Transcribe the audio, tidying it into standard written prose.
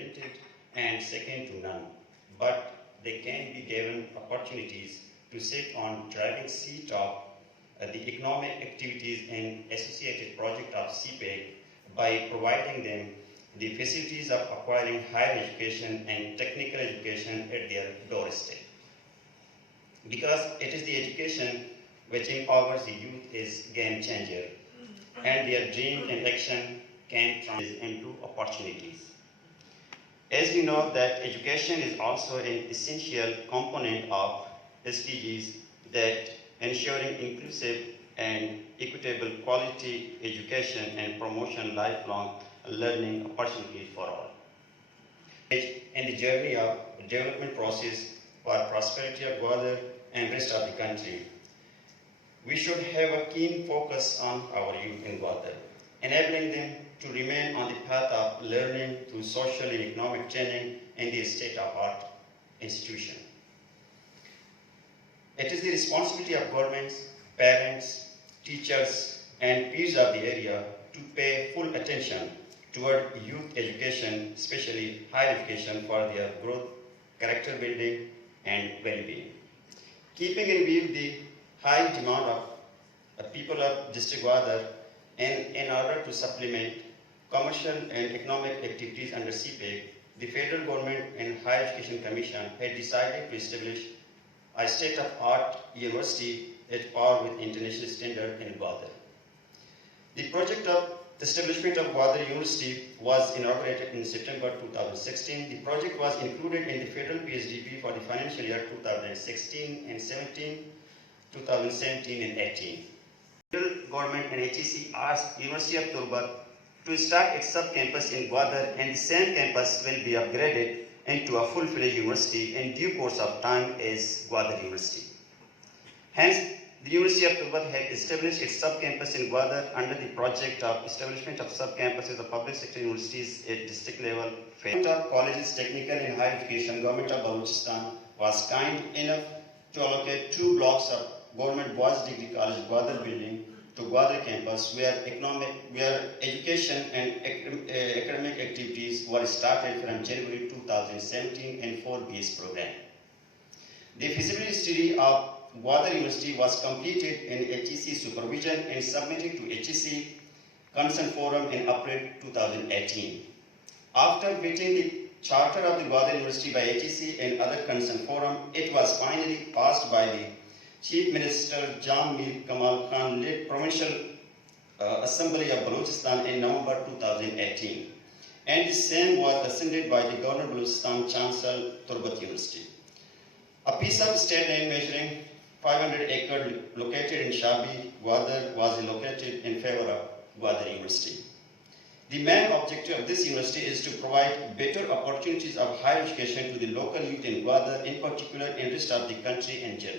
limited and second to none, but they can be given opportunities to sit on driving seat of the economic activities and associated project of CPEC by providing them the facilities of acquiring higher education and technical education at their doorstep. Because it is the education which empowers the youth is game changer, and their dream and action can translate into opportunities. As we know that education is also an essential component of SDGs that ensuring inclusive and equitable quality education and promotion lifelong learning opportunities for all. In the journey of development process for prosperity of Gwadar and rest of the country, we should have a keen focus on our youth in Gwadar, enabling them to remain on the path of learning through social and economic training in the state-of-art institution. It is the responsibility of governments, parents, teachers, and peers of the area to pay full attention toward youth education, especially higher education for their growth, character building, and well-being. Keeping in view the high demand of people of District Gwadar, and in order to supplement commercial and economic activities under CPEC, the Federal Government and Higher Education Commission had decided to establish a state-of-art university at par with international standard in Gwadar. The project of the establishment of Gwadar University was inaugurated in September 2016. The project was included in the Federal PSDB for the financial year 2016 and 17, 2017 and 18. The federal government and HEC asked University of Turbat to start its sub-campus in Gwadar, and the same campus will be upgraded into a full-fledged university in due course of time as Gwadar University. Hence, the University of Turbat had established its sub-campus in Gwadar under the project of establishment of sub-campuses of public sector universities at district level. Government of Colleges, Technical and Higher Education, Government of Balochistan was kind enough to allocate 2 blocks of Government Boys Degree College Gwadar building to Gwadar campus, where education and academic activities were started from January 2017 and 4 BS program. The feasibility study of Gwadar University was completed in HEC supervision and submitted to HEC Consent Forum in April 2018. After meeting the charter of the Gwadar University by HEC and other Consent Forum, it was finally passed by the Chief Minister Jam Mir Kamal Khan led Provincial Assembly of Balochistan in November 2018, and the same was ascended by the Governor of Balochistan Chancellor Turbat University. A piece of state land measuring 500 acres located in Shabi, Gwadar was located in favor of Gwadar University. The main objective of this university is to provide better opportunities of higher education to the local youth in Gwadar, in particular in the rest of the country and general.